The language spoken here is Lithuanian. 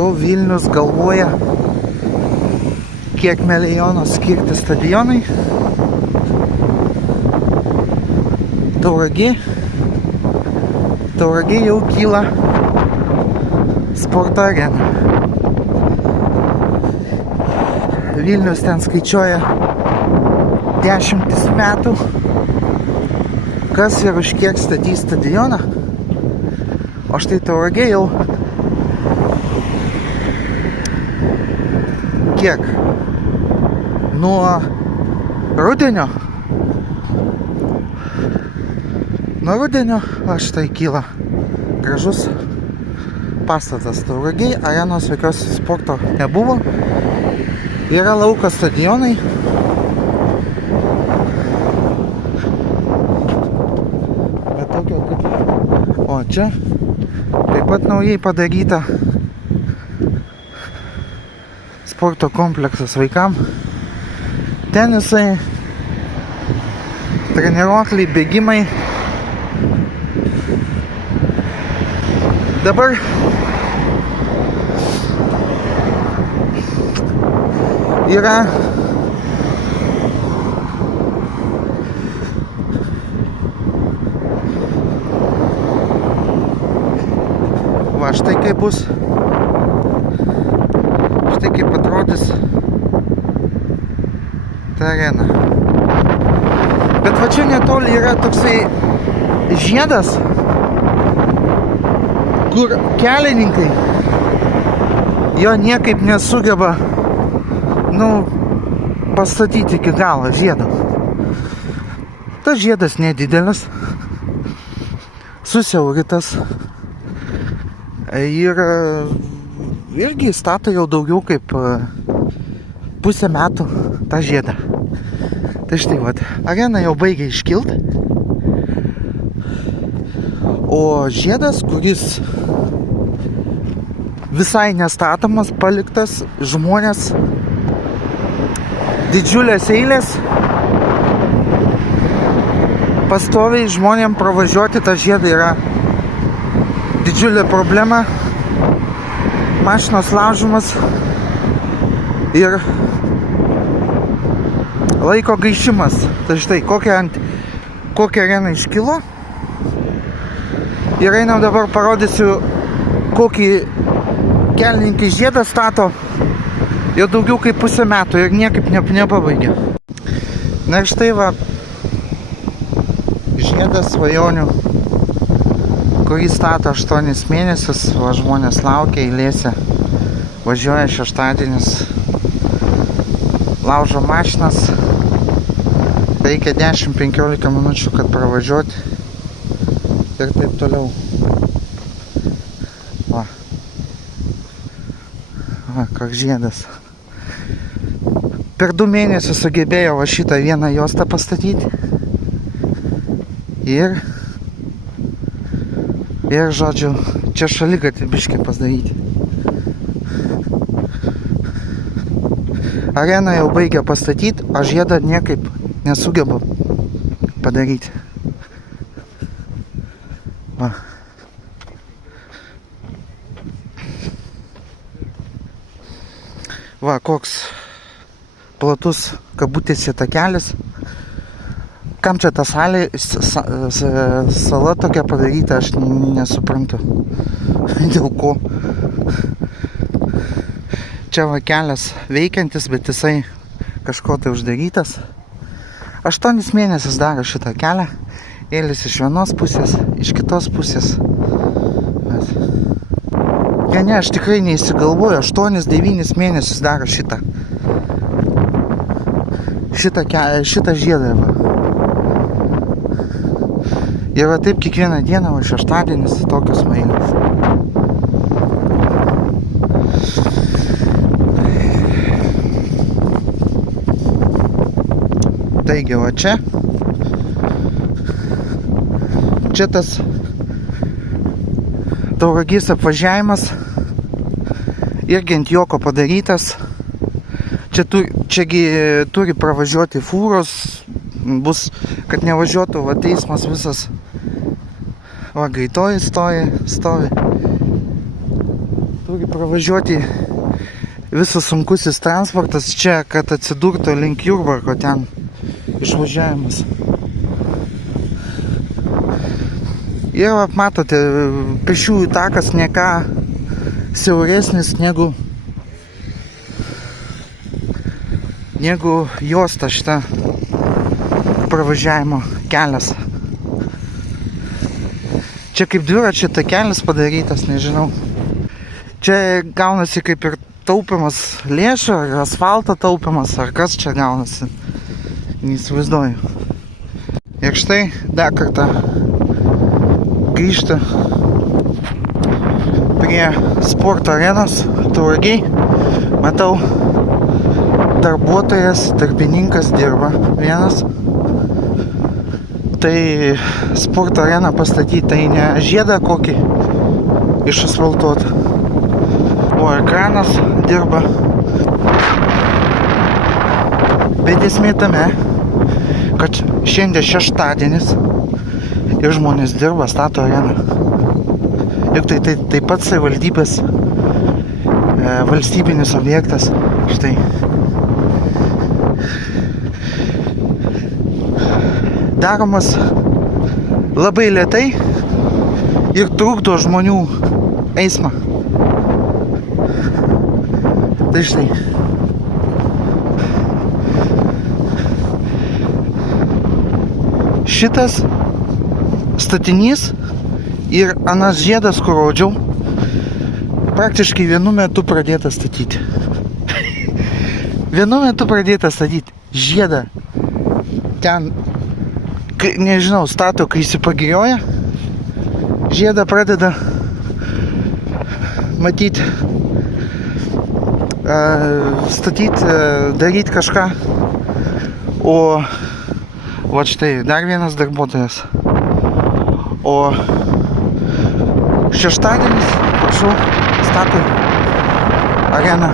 Matau, Vilnius galvoja, kiek milijonų skirti stadionai. Tauragė jau kyla sporto arena. Vilnius ten skaičiuoja 10 metų, kas ir už kiek statys stadioną. O štai Tauragė jau kiek? Nuo rudenio. Va štai kyla gražus pastatas. Tauragėj arenos jokios sporto nebuvo. Yra lauko stadionai. Bet tokio kaip... O čia taip pat naujai padaryta sporto kompleksas vaikam. Tenisai, treniruokliai, bėgimai. Dabar yra va štai kaip bus, štai kaip atrodys ta arena. Bet va čia netoli yra toksai žiedas, kur kelininkai jo niekaip nesugeba pastatyti iki galo žiedo. Tas žiedas nedidelis, susiauritas ir irgi stato jau daugiau kaip pusę metų tą žiedą. Tai štai vat, arena jau baigia iškilti, o žiedas, kuris visai nestatomas, paliktas, žmonės, didžiulės eilės, pastoviai žmonėm pravažiuoti tą žiedą yra didžiulė problema, mašinos laužomas ir laiko gaišimas. Tai štai, kokia arena iškilo. Ir einam dabar parodysiu, kokį kelininkai žiedą stato jau daugiau kaip pusę metų ir niekaip nepabaigia. Na ir štai va, žiedas svajonių, kurį stato 8 mėnesius, va žmonės laukia eilėse, važiuoja šeštadienis, laužo mašinas, reikia 10-15 minučių, kad pravažiuoti ir taip toliau. Va, koks žiedas. Per 2 mėnesius sugebėjo va šitą vieną juostą pastatyti ir žodžiu, čia šaligatvį biškį pasidaryti. Areną jau baigia pastatyti, o žiedą niekaip nesugeba padaryti. Va. Va, koks platus kabutėse takelis. Kam čia ta sala tokia padaryta, aš nesuprantu. Dėl ko. Čia va kelias veikiantis, bet jisai kažko tai uždarytas. 8 mėnesius daro šitą kelią. Eilės iš vienos pusės, iš kitos pusės. Ne, aš tikrai neįsigalvoju. 8-9 mėnesius daro šitą žiedą. Va. Ir va taip kiekvieną dieną, va šeštadienis, tokios eilės. Taigi, va čia tas Tauragės apvažiavimas irgi ant juoko padarytas. Čiagi turi pravažiuoti fūros, bus, kad nevažiuotų va teismas visas. Va greitoji stovi. turi pravažiuoti visas sunkusis transportas čia, kad atsidurtų link Jurbarko ten išvažiavimas. Ir matote, pešiųjų takas ne ką siauresnis negu juosta šita pravažiavimo kelias. Čia kaip dviračio takelis padarytas, nežinau. Čia gaunasi kaip ir taupimas lėšų, ar asfalto taupimas, ar kas čia gaunasi. Neįsivaizduoju. Ir štai dar kartą grįžta prie sporto arenos Tauragėj. Matau, darbininkas dirba vienas. Tai sporto areną pastatyti, tai ne žiedą kokį išasfaltuotą, o ekranas dirba. Bet esmė tame, kad šiandien šeštadienis ir žmonės dirba, stato areną. Ir tai taip pat savivaldybės valstybinis objektas. Štai. Daromas labai lėtai ir trukdo žmonių eismą. Tai štai. Šitas statinys ir anas žiedas, kur rodžiau, praktiškai vienu metu pradėta statyti. Vienu metu pradėta statyti žiedą. Ten, nežinau, stato, kai įsipagirioja. Žiedą pradeda matyti, statyti, daryti kažką. O va štai, dar vienas darbuotojas. O šeštadienis, prašau, stato areną.